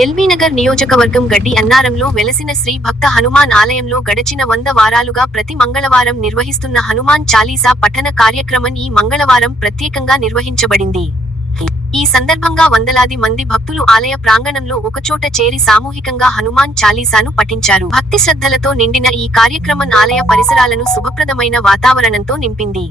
ఎల్బీనగర్ నియోజకవర్గం గడ్డి అన్నారంలో వెలసిన శ్రీ భక్త హనుమాన్ ఆలయంలో గడచిన 100 వారాలుగా ప్రతి మంగళవారం నిర్వహిస్తున్న హనుమాన్ చాలీసా పఠన కార్యక్రమం ఈ మంగళవారం ప్రత్యేకంగా నిర్వహించబడింది. ఈ సందర్భంగా వందలాది మంది భక్తులు ఆలయ ప్రాంగణంలో ఒకచోట చేరి సామూహికంగా హనుమాన్ చాలీసాను పఠించారు. భక్తి శ్రద్ధలతో నిండిన ఈ కార్యక్రమం ఆలయ పరిసరాలను శుభప్రదమైన వాతావరణంతో నింపింది.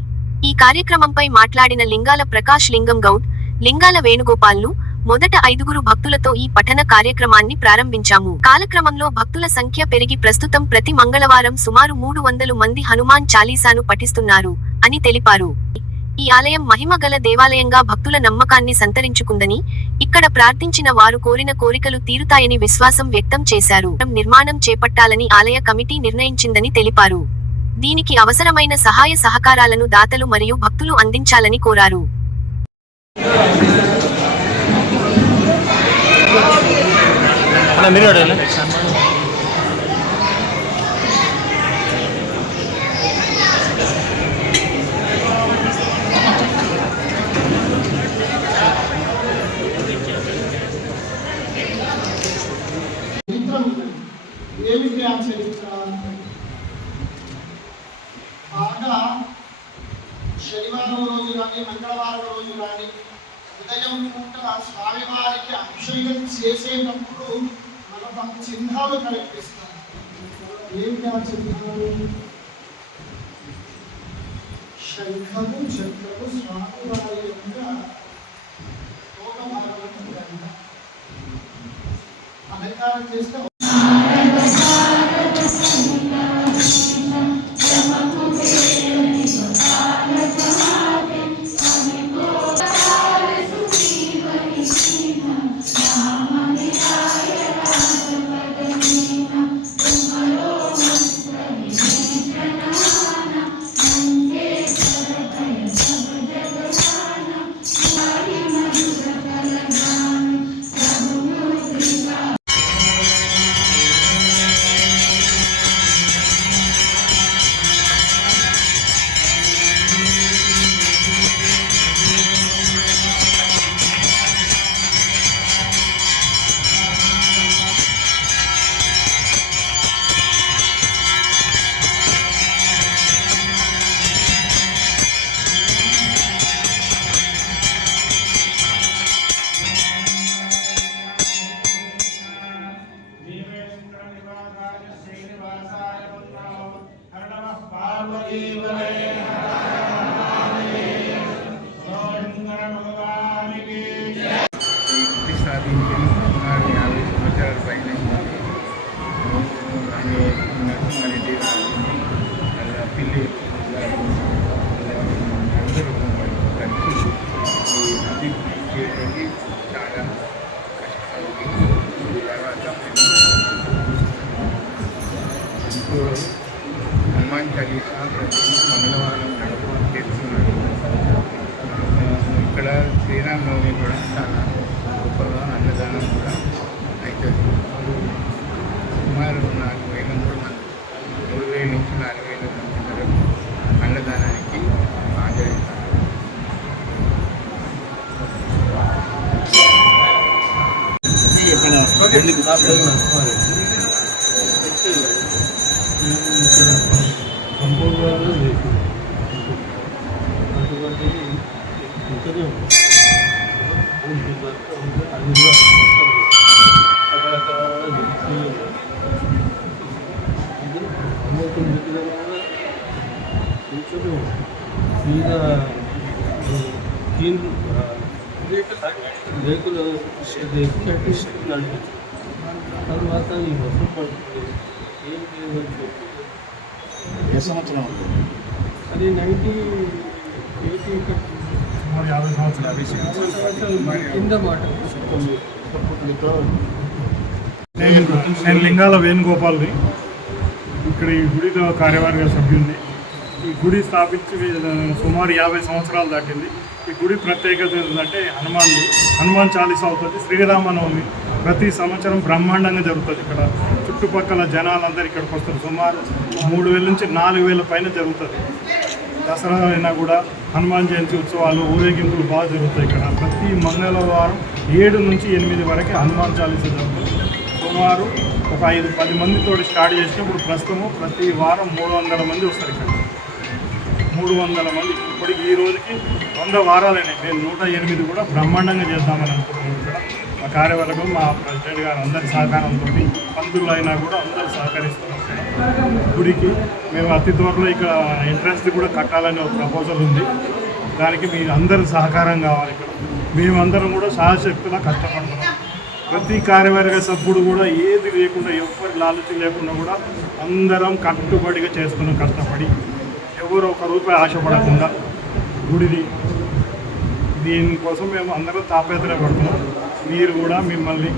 ఈ కార్యక్రమంపై మాట్లాడిన లింగాల ప్రకాష్ లింగం గౌడ్, లింగాల వేణుగోపాల్లు, మొదట 5 భక్తులతో ఈ పఠన కార్యక్రమాన్ని ప్రారంభించాము. కాలక్రమంలో భక్తుల సంఖ్య పెరిగి ప్రస్తుతం ప్రతి మంగళవారం సుమారు 300 మంది హనుమాన్ చాలీసాను పఠిస్తున్నారు అని తెలిపారు. ఈ ఆలయం మహిమ గల దేవాలయంగా భక్తుల నమ్మకాన్ని సంతరించుకుందని, ఇక్కడ ప్రార్థించిన వారు కోరిన కోరికలు తీరుతాయని విశ్వాసం వ్యక్తం చేశారు. నిర్మాణం చేపట్టాలని ఆలయ కమిటీ నిర్ణయించిందని తెలిపారు. దీనికి అవసరమైన సహాయ సహకారాలను దాతలు మరియు భక్తులు అందించాలని కోరారు. బాగా శనివారం రోజు కానీ మంగళవారం రోజు కానీ ఉదయం పూట స్వామివారికి అభిషేకం చేసేటప్పుడు మన చిహ్నాలు కనిపిస్తాయి. ఏమిటి ఆ చిహ్నాలు? శంఖము, చక్రము, స్వామివారి యొక్క అలంకారం చేస్తే హనుమాన్ చాలీసా ప్రతి మంగళవారం నడపడం చేస్తున్నారు. ఇక్కడ శ్రీరామనవమి కూడా చాలా గొప్పగా అన్నదానం కూడా అవుతుంది. సుమారు 4,000 మంది 3,000 నుంచి 4,000 మంది వరకు అన్నదానానికి హాజరవుతారు. సంపూర్ణంగా లేదు. అటువంటిది ఇంకనే అది కూడా అక్కడ అమ్మకం కూడా ఇంకనే మీద రేకులు నడిపించారు. తర్వాత ఈ వర్షం పడుతుంది. ఏం చేయమని చెప్పి ఏ సంవత్సరం అది 1980 50 సంవత్సరాలు కింద మాట. నేను లింగాల వేణుగోపాల్ని, ఇక్కడ ఈ గుడిలో కార్యవర్గ సభ్యుల్ని. ఈ గుడి స్థాపించి సుమారు 50 సంవత్సరాలు దాటింది. ఈ గుడి ప్రత్యేకత ఏంటంటే హనుమాన్ చాలీసా అవుతుంది. శ్రీరామనవమి ప్రతి సంవత్సరం బ్రహ్మాండంగా జరుగుతుంది. ఇక్కడ చుట్టుపక్కల జనాలందరూ ఇక్కడికి వస్తారు. సుమారు 3,000 నుంచి 4,000 పైన జరుగుతుంది. దసరా అయినా కూడా హనుమాన్ జయంతి ఉత్సవాలు, ఊరేగింపులు బాగా జరుగుతాయి. ఇక్కడ ప్రతి మంగళవారం 7 నుంచి 8 వరకు హనుమాన్ చాలీసా జరుగుతుంది. సుమారు ఒక 5-10 మందితో స్టార్ట్ చేసినప్పుడు ప్రస్తుతము ప్రతి వారం 300 మంది వస్తారు ఇక్కడ. 300 మంది. ఇప్పటికి ఈ రోజుకి 100 వారాలైనాయి. నేను 108 కూడా బ్రహ్మాండంగా చేద్దామని అనుకుంటున్నాను. ఇక్కడ మా కార్యవర్గం, మా ప్రెసిడెంట్ గారు అందరి సహకారంతో, పంతులు అయినా కూడా అందరూ సహకరిస్తున్నాం. గుడికి మేము అతి త్వరలో ఇక ఎంట్రన్స్ కూడా కట్టాలని ఒక ప్రపోజల్ ఉంది. దానికి మీ అందరి సహకారం కావాలి. ఇక్కడ మేమందరం కూడా సహశక్తులా కష్టపడుతున్నాం. ప్రతి కార్యవర్గ సభ్యుడు కూడా ఏది లేకుండా, ఎవరి లాలచి లేకుండా కూడా అందరం కట్టుబడిగా చేస్తున్నాం. కష్టపడి ఎవరు ఒక రూపాయి ఆశపడకుండా గుడిని, దీనికోసం మేము అందరం తాపేతనే పడుతున్నాం. మీరు కూడా మిమ్మల్ని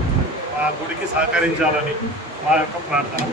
మా గుడికి సహకరించాలని మా యొక్క ప్రార్థన.